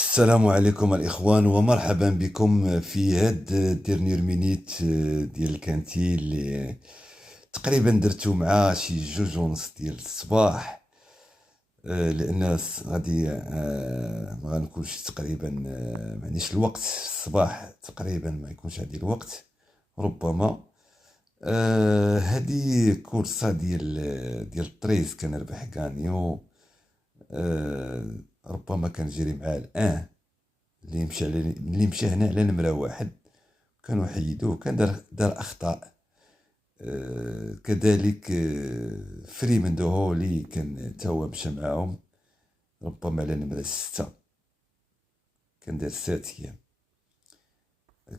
السلام عليكم الإخوان ومرحبا بكم في هاد الديرنيير مينيت ديال الكانتي اللي تقريبا درتو مع شي جوج ونص ديال الصباح. لأن غادي ما غنكونش تقريبا، معنيش الوقت في الصباح تقريبا، ما يكونش عندي الوقت ربما. هادي كورسة ديال الطريز كنربح كانيو. ربما كنجري مع الان اللي مشى هنا على نمرة واحد، كانوا حيدوه، كان دار اخطاء. كذلك فريمندو هولي كان تا هو مشى معاهم ربما على نمرة 6، كان دار 7 ايام.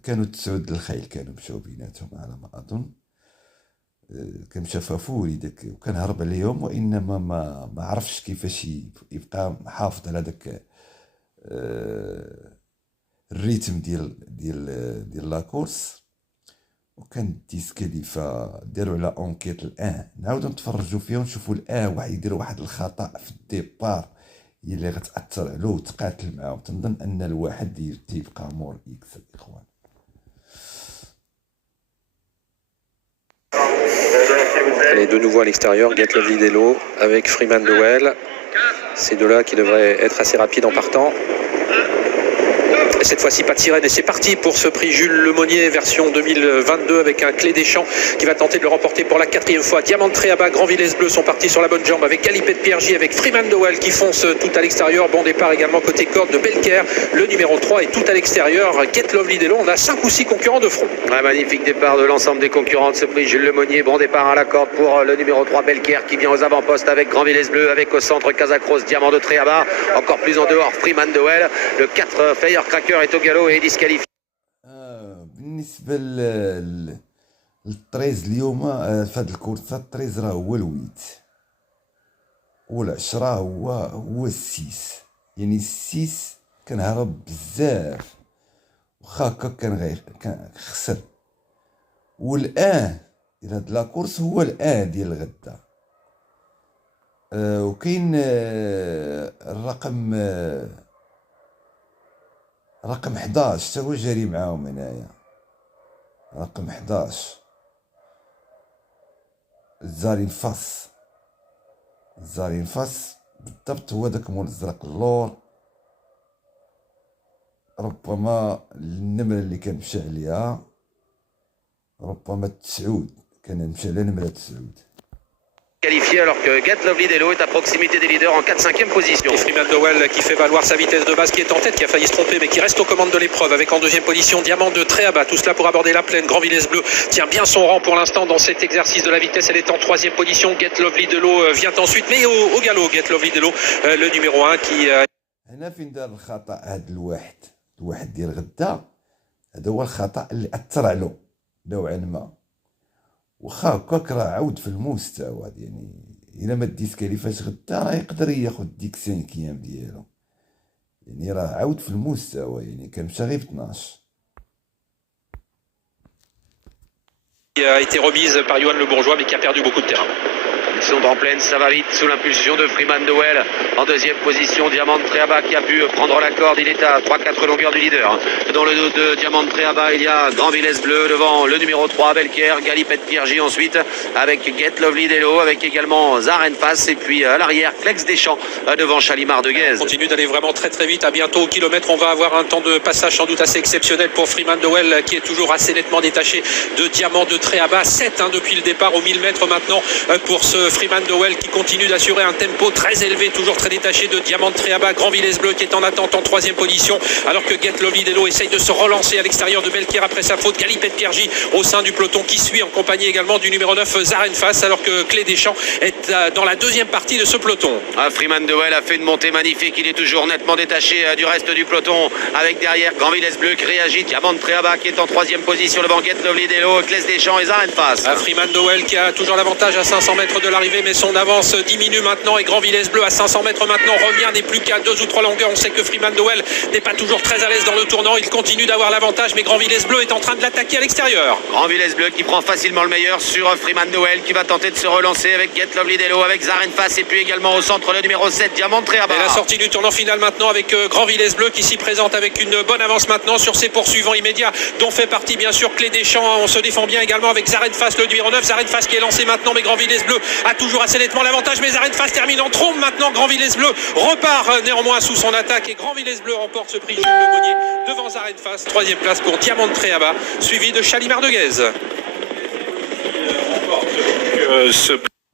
كانوا 9 الخيل كانوا مشاو بيناتهم على ما اظن. كان مشى فافوري داك وكان هرب عليهم، وانما ما عرفش كيفاش يبقى محافظ على داك الريتم ديال لاكورس. وكان ديسكاليفا داروا على اونكيت الان، نعاودو نتفرجوا فيها ونشوفوا الان واحد يدير واحد الخطا في الديبار هي اللي غتاثر عليه وتقاتل معاه. تنظن ان الواحد تيبقى مور اكس الاخوان. Allez, de nouveau à l'extérieur, Gatlow Videlo avec Freeman Dowell. Ces deux-là qui devraient être assez rapides en partant. Et cette fois-ci, pas de sirène et c'est parti pour ce prix Jules Lemonnier version 2022 avec un Clé des Champs qui va tenter de le remporter pour la 4e fois. Diamant de Tréaba, Grand Villesse Bleu sont partis sur la bonne jambe avec Galipet de Piergy, avec Freeman Dowell qui fonce tout à l'extérieur. Bon départ également côté corde de Belker. Le numéro 3 est tout à l'extérieur. Get Lovely Delo, on a 5 ou 6 concurrents de front. Un magnifique départ de l'ensemble des concurrents de ce prix Jules Lemonnier. Bon départ à la corde pour le numéro 3 Belker qui vient aux avant-postes avec Grand Villesse Bleu, avec au centre Casacros, Diamant de Tréaba. Encore plus en dehors Freeman Dowell. Le 4 Firecracker est au galop et est disqualifié. بالنسبة للطريز اليوم في هاد الكورسة، الطريز راه هو الويت، والعشرة هو السيس. يعني السيس كان هرب بزاف وخا هكا كان خسر. والان ديال هاد لاكورس هو الان ديال الغدا. وكاين الرقم رقم 11 تا هو جاري معاهم هنايا. رقم 11 زارين فاس بالضبط، هو داك مول الزرق اللور. ربما النمرة اللي كان مشى عليها ربما 9، كان مشى على نمرة 9. Qualifié alors que Get Lovely Delo est à proximité des leaders en 4-5e position. Et Freeman Dowell qui fait valoir sa vitesse de base, qui est en tête, qui a failli se tromper mais qui reste aux commandes de l'épreuve avec en 2e position Diamant de Tréaba. Tout cela pour aborder la plaine. Grand Villesse Bleu tient bien son rang pour l'instant dans cet exercice de la vitesse. Elle est en 3e position. Get Lovely Delo vient ensuite, mais au galop Get Lovely Delo, le numéro 1 qui... هنا فين دار الخطأ هاد الواحد ديال غدا. هذا هو الخطأ اللي أثر عليه نوعا ما. وخا هكاك راه عاود في المستوى، يعني إلا ما ديسكاليفاش غدا راه يقدر ياخد ديك 5 ايام ديالو. يعني راه عاود في المستوى، يعني كان مشى غير ب 12. qui a été remise par Yoann Le Bourgeois mais qui a perdu beaucoup de terrain. Ils sont en pleine, ça va vite sous l'impulsion de Freeman Dowell. En 2e position, Diamant de Tréaba qui a pu prendre la corde. Il est à 3-4 longueurs du leader. Dans le dos de Diamant de Tréaba, il y a Grand Villesse Bleu devant le numéro 3, Belker, Galipet de Piergy ensuite avec Get Lovely Delo, avec également Zaren Fass et puis à l'arrière, Flex Deschamps devant Chalimard de Guèze. On continue d'aller vraiment très très vite. À bientôt au kilomètre. On va avoir un temps de passage sans doute assez exceptionnel pour Freeman Dowell qui est toujours assez nettement détaché de Diamant de Tréaba. 7 depuis le départ aux 1000 mètres maintenant pour ce Freeman Dowell qui continue d'assurer un tempo très élevé, toujours très détaché de Diamant de Tréaba. Grand Villesse Bleu qui est en attente en 3e position, alors que Get Lovely Delo essaye de se relancer à l'extérieur de Belker après sa faute. Galipet de Piergy au sein du peloton qui suit en compagnie également du numéro 9 Zaren Fass, alors que Clé des Champs est dans la 2e partie de ce peloton. Freeman Dowell a fait une montée magnifique, il est toujours nettement détaché du reste du peloton, avec derrière Grand Villesse Bleu qui réagit, Diamant de Tréaba qui est en 3e position devant Get Lovely Delo, Clé des Champs et Zaren Fass. Freeman Dowell qui a toujours l'avantage à 500 mètres de l'arrivée. l'arrivée, mais son avance diminue maintenant et Grand Villesse Bleu à 500 mètres maintenant revient n'est plus qu'à 2 ou 3 longueurs. On sait que Freeman Dowell n'est pas toujours très à l'aise dans le tournant, il continue d'avoir l'avantage, mais Grand Villesse Bleu est en train de l'attaquer à l'extérieur. Grand Villesse Bleu qui prend facilement le meilleur sur Freeman Dowell qui va tenter de se relancer avec Get Lovely Delo, avec Zarenfas et puis également au centre le numéro 7 Diamant Treaba. Et la sortie du tournant final maintenant avec Grand Villesse Bleu qui s'y présente avec une bonne avance maintenant sur ses poursuivants immédiats dont fait partie bien sûr Clé des Champs. On se défend bien également avec Zarenfas le numéro 9, Zarenfas qui est lancé maintenant, mais Grand Villesse Bleu a toujours assez nettement l'avantage, mais Zarenfas termine en trombe maintenant. Grand Villesse Bleu repart néanmoins sous son attaque et Grand Villesse Bleu remporte ce prix Jules Lemonnier devant Zarenfas. 3e place pour Diamant Treaba suivi de Chalimar de Guèze.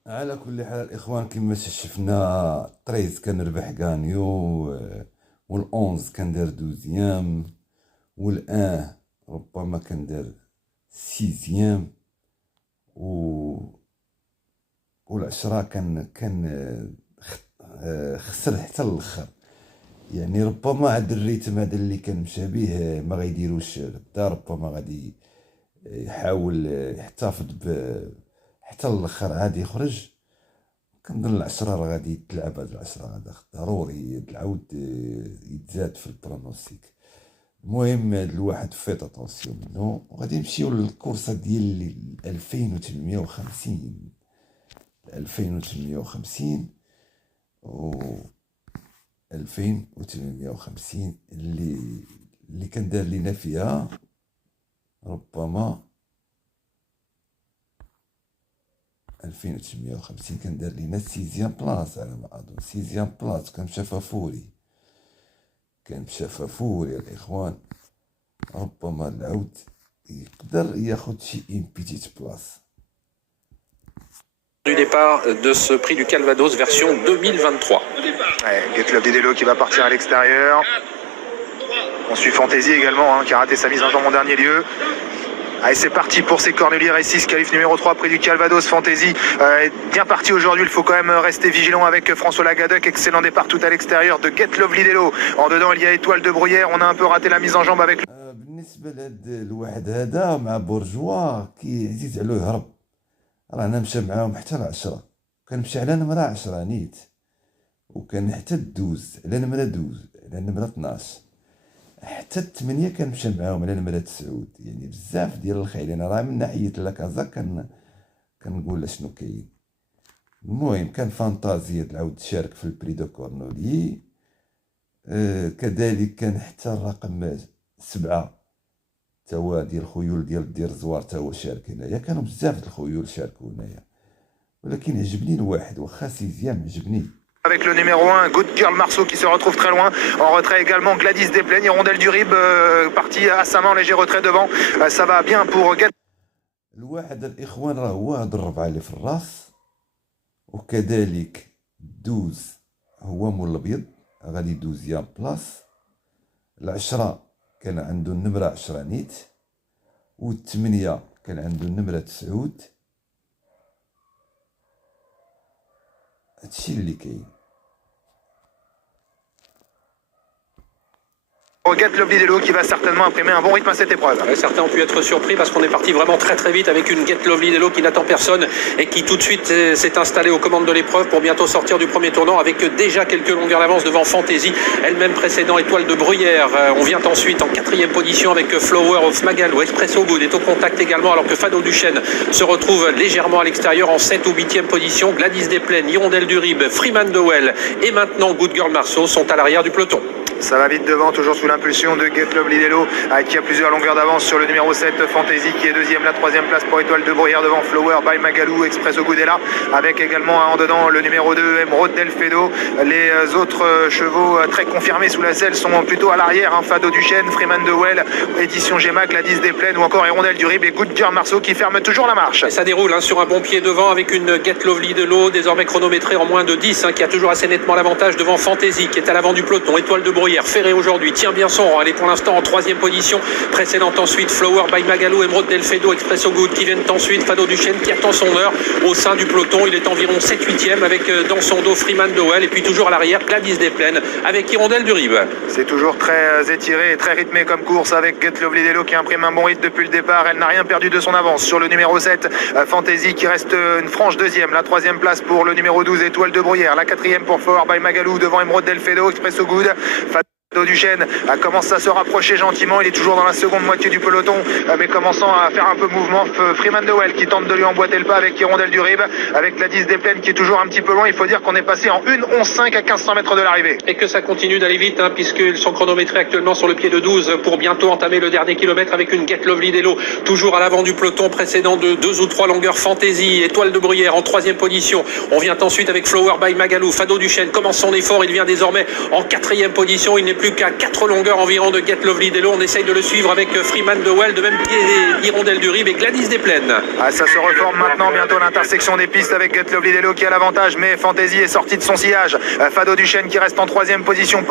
على كل حال الإخوان كما شفنا 13 كان ربح غانيو وال11 كان دار 12 والآن ربما كان دار 6 والعشرة كان خسر حتى الاخر. يعني ربما هذا الريتم هذا اللي كان مشى به ما غيديروش غدا، ربما غادي يحاول يحتفظ حتى الاخر عاد يخرج. كنظن العشرة راه غادي تلعب، هاد العشرة غادا ضروري تعاود يتزاد في البرونوستيك. المهم هاد الواحد فيت اتونسيون منو. وغادي نمشيو للكورسة ديال 2850 و 2850 اللي كان دار لينا فيها ربما 2850 كان دار لينا 6 بلاص على ما اظن. 6 بلاص كان مشى فافوري الاخوان. ربما العود يقدر ياخد شي بيتيت بلاص. Du départ de ce prix du Calvados version 2023. Get Lovely Delo qui va partir à l'extérieur. On suit Fantasy également, qui a raté sa mise en jambe en dernier lieu. Allez, c'est parti pour ces Cornelier R6, qualif numéro 3 près du Calvados. Fantasy est bien parti aujourd'hui, il faut quand même rester vigilant avec François Lagadec. Excellent départ tout à l'extérieur de Get Lovely Delo. En dedans il y a Étoile de Bruyère, on a un peu raté la mise en jambe avec... بالنسبة لهاد الواحد هذا مع بورجوا كي عزيز عليه هرب، رانا مشى معاهم حتى ل10، كان مشى على نمرة 10 نيت، وكان حتى الدوز على نمرة 12 على نمرة 12 حتى 8 كان مشى معاهم على نمرة 9. يعني بزاف ديال الخايلين راه من ناحية لاكازا كنقول شنو كاين. المهم كان فانتازيا العود شارك في البري دو كورنولي، كذلك كان حتى الرقم 7 توا ديال الخيول ديال دير زوار توا شارك هنايا. كانوا بزاف د الخيول شاركوا هنايا، ولكن عجبني الواحد واخا 6 عجبني. Avec le numéro 1, Good Girl Marceau qui se retrouve très loin. En retrait également Gladys Desplaines, Hirondelle du Rib partie à sa main en léger retrait devant. Ça va bien pour Get. الواحد الاخوان راه هو هاد الربعه اللي في الراس، وكذلك 12 هو مول الابيض غادي 12 بلاص. العشرة كان عنده النمرة 10 نيت، و8 كان عنده النمرة 9. هادشي اللي كاين. Get Lovely Delo qui va certainement imprimer un bon rythme à cette épreuve. Certains ont pu être surpris parce qu'on est parti vraiment très très vite avec une Get Lovely Delo qui n'attend personne et qui tout de suite s'est installée aux commandes de l'épreuve pour bientôt sortir du premier tournant avec déjà quelques longueurs d'avance devant Fantasy, elle-même précédant Étoile de Bruyère. On vient ensuite en 4e position avec Flower of Magalou. Expresso Good est au contact également alors que Fado Duchesne se retrouve légèrement à l'extérieur en 7 ou 8e position. Gladys Desplaines, Hirondelle du Rib, Freeman Dowell et maintenant Good Girl Marceau sont à l'arrière du peloton. Ça va vite devant, toujours sous l'impulsion de Get Lovely Delo, qui a plusieurs longueurs d'avance sur le numéro 7, Fantasy, qui est deuxième. La 3e place pour Étoile de Bruyère devant Flower by Magalou, Expresso Goudella, avec également en dedans le numéro 2, Emeraude Delfedo. Les autres chevaux très confirmés sous la selle sont plutôt à l'arrière, Fado Duchesne, Freeman Dowell, Édition Gemma, Gladys Desplaines ou encore Hirondelle du Rib et Good Girl Marceau qui ferme toujours la marche. Et ça déroule sur un bon pied devant avec une Get Lovely Delo désormais chronométrée en moins de 10, qui a toujours assez nettement l'avantage devant Fantasy qui est à l'avant du peloton. Étoile de Bruyère Bruyère. Ferré aujourd'hui tient bien son rang. Elle est pour l'instant en 3e position. Précédente ensuite Flower by Magalou, Emerald Delfedo, Expresso Good qui viennent ensuite. Fado Duchesne qui attend son heure au sein du peloton. Il est environ 7-8e avec dans son dos Freeman Dowell. Et puis toujours à l'arrière Gladys Desplaines avec Hirondelle du Rib. C'est toujours très étiré et très rythmé comme course avec Get Lovely Delo qui imprime un bon rythme depuis le départ. Elle n'a rien perdu de son avance sur le numéro 7, Fantasy qui reste une franche deuxième. La 3e place pour le numéro 12, Étoile de Bruyère. La 4e pour Flower by Magalou devant Emerald Delfedo, Expresso Good. Fado Duchesne commence à se rapprocher gentiment, il est toujours dans la seconde moitié du peloton mais commençant à faire un peu mouvement. Freeman Dowell qui tente de lui emboîter le pas avec Hirondelle du Rib, avec Gladys Desplaines qui est toujours un petit peu loin. Il faut dire qu'on est passé en 1:11.5 à 1500 mètres de l'arrivée. Et que ça continue d'aller vite puisqu'ils sont chronométrés actuellement sur le pied de 12 pour bientôt entamer le dernier kilomètre avec une Get Lovely Delo toujours à l'avant du peloton précédent de 2 ou 3 longueurs. Fantasy, Étoile de Bruyère en 3e position. On vient ensuite avec Flower by Magalou. Fado Duchesne commence son effort, il vient désormais en 4e position. Il n'est plus qu'à 4 longueurs environ de Get Lovely Delo. On essaye de le suivre avec Freeman Dowell, de même pied Hirondelle du Rib et Gladys Desplaines. Ça se reforme maintenant, bientôt l'intersection des pistes avec Get Lovely Delo qui a l'avantage, mais Fantasy est sorti de son sillage. Fado Duchesne qui reste en 3e position.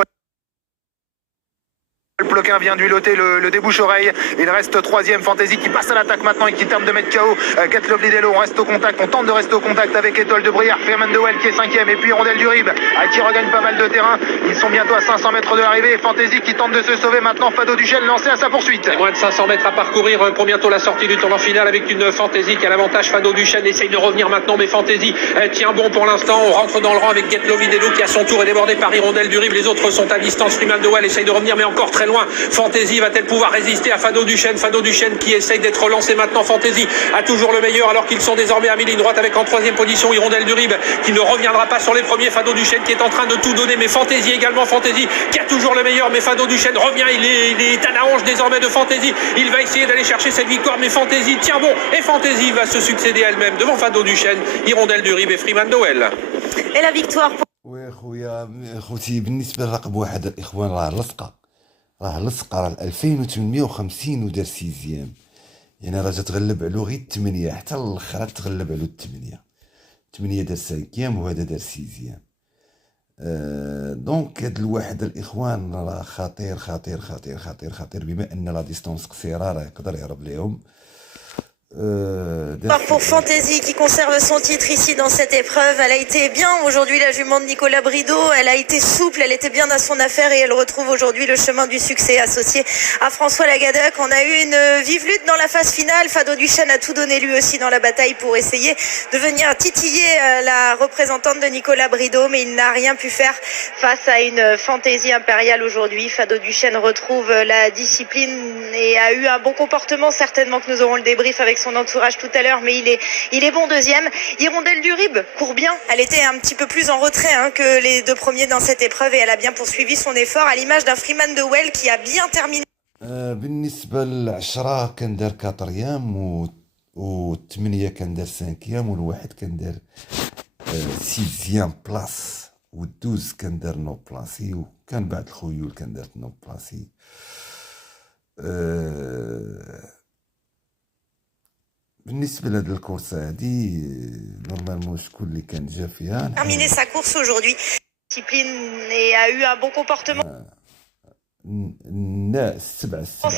Le Ploquin vient du loter le débouche-oreille. Il reste 3e. Fantasy qui passe à l'attaque maintenant et qui tente de mettre KO Get Lovely Delo. On reste au contact, on tente de rester au contact avec Étoile de Bruyère, Freeman Dowell qui est 5e et puis Hirondelle du Rib qui regagne pas mal de terrain. Ils sont bientôt à 500 mètres de l'arrivée. Fantasy qui tente de se sauver maintenant. Fado Duchesne lancé à sa poursuite. Et moins de 500 mètres à parcourir pour bientôt la sortie du tournant final avec une Fantasy qui a l'avantage. Fado Duchesne essaye de revenir maintenant, mais Fantasy tient bon pour l'instant. On rentre dans le rang avec Get Lovely Delo qui à son tour est débordé par Hirondelle du Rib. Les autres sont à distance. Freeman Dowell essaye de revenir mais encore très loin. Fantasy va-t-elle pouvoir résister à Fado Duchesne? Fado Duchesne qui essaye d'être relancé maintenant. Fantasy a toujours le meilleur alors qu'ils sont désormais à mi-ligne droite avec en 3e position Hirondelle du Rib qui ne reviendra pas sur les premiers. Fado Duchesne qui est en train de tout donner, mais Fantasy également. Fantasy qui a toujours le meilleur, mais Fado Duchesne revient. Il est à la hanche désormais de Fantasy. Il va essayer d'aller chercher cette victoire, mais Fantasy tient bon et Fantasy va se succéder elle-même devant Fado Duchesne, Hirondelle du Rib et Freeman Dowell. Et la victoire pour... ويا خوتي بالنسبه لرقم واحد الاخوان راه لصقه 2850 ودار 6ام. يعني راه تغلب على غير 8 حتى الاخر تغلب على 8 دار 5ام وهذا دار 6ام. دونك هاد الواحد الاخوان راه خطير خطير خطير خطير خطير بما ان لا ديستونس قصيره راه يقدر يهرب ليهم. Pour Fantasy qui conserve son titre ici dans cette épreuve. Elle a été bien aujourd'hui, la jument de Nicolas Brideau. Elle a été souple, elle était bien dans son affaire et elle retrouve aujourd'hui le chemin du succès associé à François Lagadec. On a eu une vive lutte dans la phase finale. Fado Duchesne a tout donné lui aussi dans la bataille pour essayer de venir titiller la représentante de Nicolas Brideau, mais il n'a rien pu faire face à une Fantasy impériale aujourd'hui. Fado Duchesne retrouve la discipline et a eu un bon comportement. Certainement que nous aurons le débrief avec son entourage tout à l'heure, mais il est bon deuxième. Hirondelle du Rib court bien. Elle était un petit peu plus en retrait que les 2 premiers dans cette épreuve et elle a bien poursuivi son effort à l'image d'un Freeman Dowell qui a bien terminé. بالنسبه لل10 كان دار 4 و8 كان دار 5 والواحد كان دار 6 بلاص و12 كان دار نو بلاصي وكان بعد الخيول كان دار نو بلاصي. بالنسبه لهاد الكورسه هادي نورمالمون شكون اللي كان جا فيها terminé sa course aujourd'hui. Discipline et a eu un bon comportement.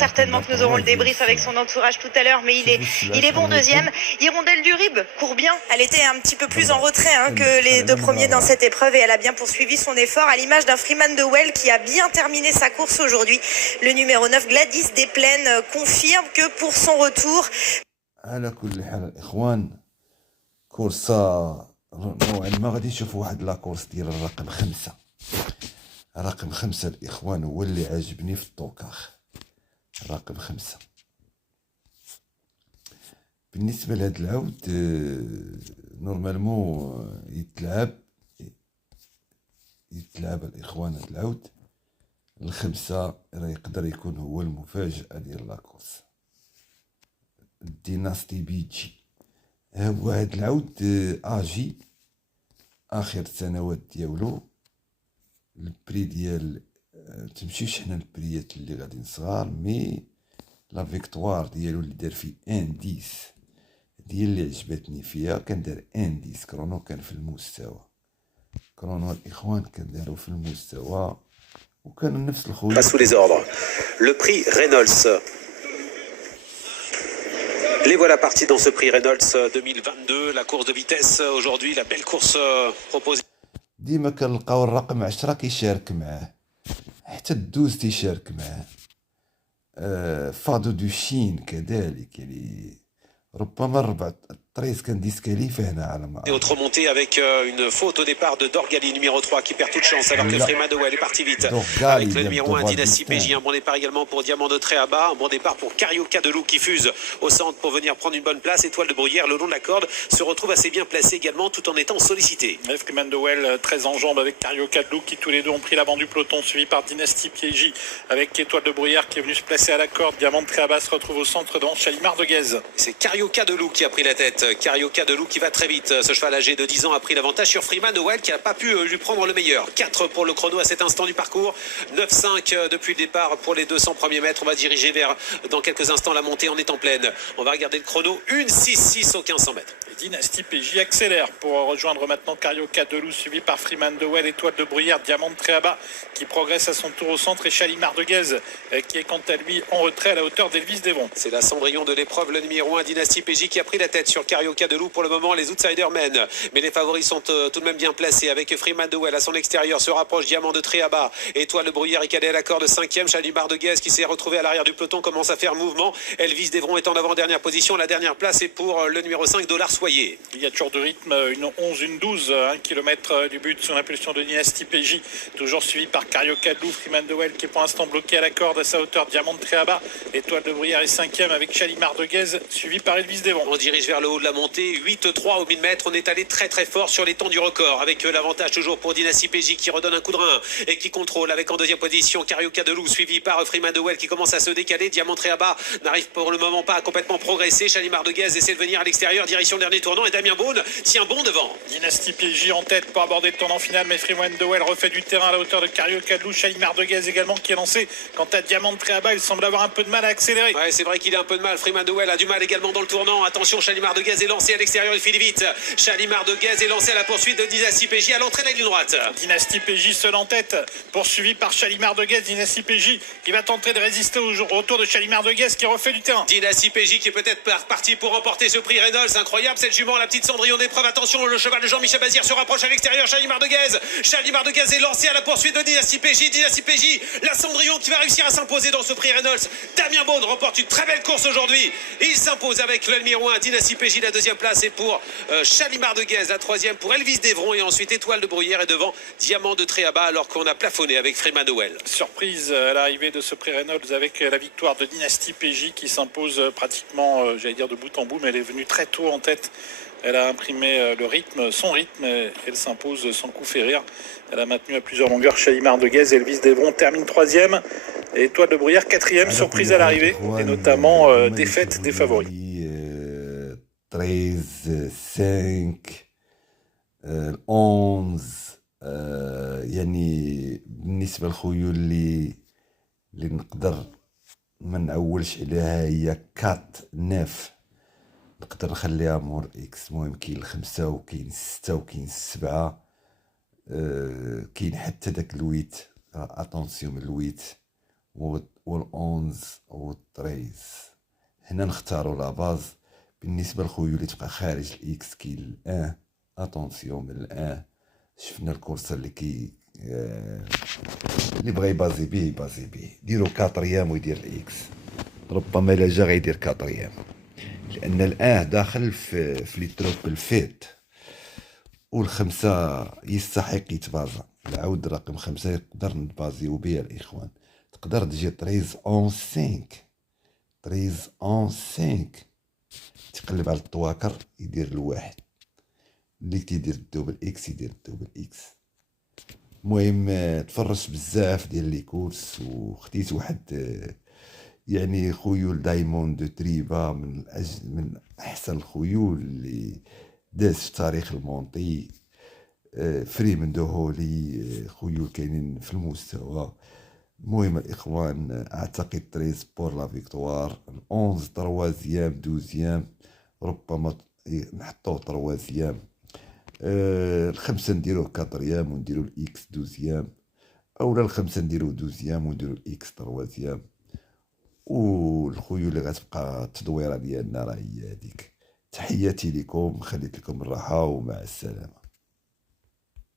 Certainement que nous aurons le débrief avec son entourage tout à l'heure, mais il est bon deuxième. Hirondelle du Rib court bien. Elle était un petit peu plus en retrait que les 2 premiers dans cette épreuve et elle a bien poursuivi son effort à l'image d'un Freeman Dowell qui a bien terminé sa course aujourd'hui. Le numéro 9 Gladys Desplaines confirme que pour son retour. على كل حال الاخوان كورسه نوعا ما غادي نشوفوا واحد لاكورس ديال رقم 5 الاخوان هو اللي عاجبني في الطوكاخ. رقم 5 بالنسبه لهاد العود نورمالمون يتلعب الاخوان. هاد العود ال5 راه يقدر يكون هو المفاجاه ديال لاكورس. الديناستي بيجي هو هاد العود اجي اخر السنوات ديالو. البري ديال تمشيوش حنا البريات اللي غاديين صغار، مي لا فيكتوار ديالو اللي دار فيه انديس ديال اللي عجبتني فيها كان دار انديس. كرونو كان في المستوى، كرونو الاخوان كان داروا في المستوى وكانوا نفس الخويا. Pas sous les ordres. Le prix Reynolds. Les voilà partis dans ce prix Reynolds 2022, la course de vitesse aujourd'hui, la belle course proposée. ديما كنلقاو الرقم 10 كيشارك معاه، حتى الدوز تيشارك معاه. فادو دو شين كذلك، يعني ربما الربع الطريس كان ديسكاليفي هنا على ما Et autre montée avec une faute au départ de Dorgali, numéro 3, qui perd toute chance alors que Freeman Dewell est parti vite. Avec le numéro 1, Dynasty PJ, un bon départ également pour Diamant de Tréaba, un bon départ pour Carioca de Loup qui fuse au centre pour venir prendre une bonne place. Étoile de Bruyère le long de la corde se retrouve assez bien placé également tout en étant sollicité. Freeman Dewell très en jambes avec Carioca de Loup qui tous les deux ont pris l'avant du peloton, suivi par Dynasty PJ avec Étoile de Bruyère qui est venu se placer à la corde. Diamant de Tréaba se retrouve au centre devant Chalimar de Guèze. C'est Carioca de Loup qui a pris la tête. Carioca de Loup qui va très vite. Ce cheval âgé de 10 ans a pris l'avantage sur Freeman Dewell qui n'a pas pu lui prendre le meilleur. 4 pour le chrono à cet instant du parcours. 9,5 depuis le départ pour les 200 premiers mètres. On va diriger vers, dans quelques instants, la montée en étant pleine. On va regarder le chrono. 1,6,6 aux 1500 mètres. Dynasty PJ accélère pour rejoindre maintenant Carioca de Loup, suivi par Freeman Dewell, Étoile de Bruyère, Diamant de Tréaba qui progresse à son tour au centre et Chalimar de Guèze qui est quant à lui en retrait à la hauteur d'Elvis Devon. C'est la Cendrillon de l'épreuve, le numéro 1, Dynasty PJ qui a pris la tête sur Carioca de Loup. Pour le moment, les outsiders mènent, mais les favoris sont tout de même bien placés avec Freeman Dewell à son extérieur. Se rapproche Diamant de Tréaba, Étoile de Bruyère est calé à l'accord de 5e. Chalimar de Guèze qui s'est retrouvé à l'arrière du peloton commence à faire mouvement. Elvis Devon est en avant-dernière position. La dernière place est pour le numéro 5, Dollar Soyer. Il y a toujours de rythme, une 11, une 12, 1 km du but sous l'impulsion de Dynasty PJ, toujours suivi par Carioca de Loup, Freeman Dewell qui est pour l'instant bloqué à la corde à sa hauteur, Diamant de Tréaba, Étoile de Bruyère est 5e avec Chalimar de Guèze, suivi par Elvis Devon. On dirige vers le haut de la montée, 8,3 au 1000 mètres, on est allé très très fort sur les temps du record, avec l'avantage toujours pour Dynasty PJ qui redonne un coup de rein et qui contrôle avec en deuxième position Carioca de Loup, suivi par Freeman Dewell qui commence à se décaler. Diamant de Tréaba n'arrive pour le moment pas à complètement progresser. Chalimar de Guèze essaie de venir à l'extérieur, direction le dernier tournant et Damien Beaune tient bon devant. Dynasty PJ en tête pour aborder le tournant final, mais Freeman Dewell refait du terrain à la hauteur de Carioca de Loup. Chalimar de Guèze également qui est lancé. Quant à Diamant de Tréaba, il semble avoir un peu de mal à accélérer. Ouais, c'est vrai qu'il a un peu de mal. Freeman Dewell a du mal également dans le tournant. Attention, Chalimar de Guèze est lancé à l'extérieur, il file vite. Chalimar de Guèze est lancé à la poursuite de Dynasty PJ à l'entrée de la ligne droite. Dynasty PJ seul en tête, poursuivi par Chalimar de Guèze. Dynasty PJ qui va tenter de résister au retour de Chalimar de Guèze qui refait du terrain. Dynasty PJ qui est peut-être parti pour remporter ce prix Reynolds. Incroyable cette jument, la petite Cendrillon d'épreuve. Attention, le cheval de Jean-Michel Bazir se rapproche à l'extérieur. Chalimar de Guèze. Chalimar de Guèze est lancé à la poursuite de Dynasty PJ. Dynasty PJ, la Cendrillon qui va réussir à s'imposer dans ce prix Reynolds. Damien Beaune remporte une très belle course aujourd'hui. Il s'impose avec le numéro 1, Dynasty PJ. La deuxième place est pour Chalimar de Guèze. La troisième pour Elvis Devron. Et ensuite Étoile de Bruyère est devant Diamant de Tréaba alors qu'on a plafonné avec Freeman Dewell. Surprise à l'arrivée de ce prix Reynolds avec la victoire de Dynasty PJ qui s'impose pratiquement, j'allais dire de bout en bout, mais elle est venue très tôt en tête. Elle a imprimé le rythme, son rythme, et elle s'impose sans coup férir. Elle a maintenu à plusieurs longueurs Chalimar de Guèze. Elvis Devron termine 3e. Et Étoile de Bruyère 4e, surprise à l'arrivée, et notamment défaite des favoris. 13 5 11 يعني بالنسبة للخيول اللي نقدر ما نعولش عليها هي 4 9. نقدر نخليها مور اكس. المهم كاين 5 وكاين 6 وكاين 7. كاين حتى داك الويت. اتونسيون من الويت وال11 وال13. هنا نختاروا لا باز. بالنسبه للخيول اللي تبقى خارج الاكس كاين الان. اتونسيون من الان. شفنا الكورسه اللي اللي بغى يبازي بيه ديروا 4 ويدير الاكس. ربما الا جا غيدير 4 لان الان داخل في لي تروب الفيت والخمسه يستحق يتبازا. العود رقم 5 يقدر نبازيو بها الاخوان. تقدر تجي 13 تقلب على الطواكر يدير الواحد. اللي تيدير الدوبل اكس يدير الدوبل اكس. المهم تفرجت بزاف ديال لي كورس وخديت واحد يعني خيول دايمون دو تريبا من احسن الخيول اللي داز في تاريخ المونطي. فريمن دو هولي خيول كاينين في المستوى. المهم الاخوان اعتقد 13 بور لا فيكتوار. 11 تروازيام 12 ربما نحطوه تروازيام. الخمسه نديروه 4 ونديرو الاكس 12. اولا الخمسه نديرو دوزيام ونديرو الاكس تروازيام، والخيول اللي غتبقى التدويره ديالنا راه هي هذيك. تحياتي لكم، خليت لكم الراحه ومع السلامه.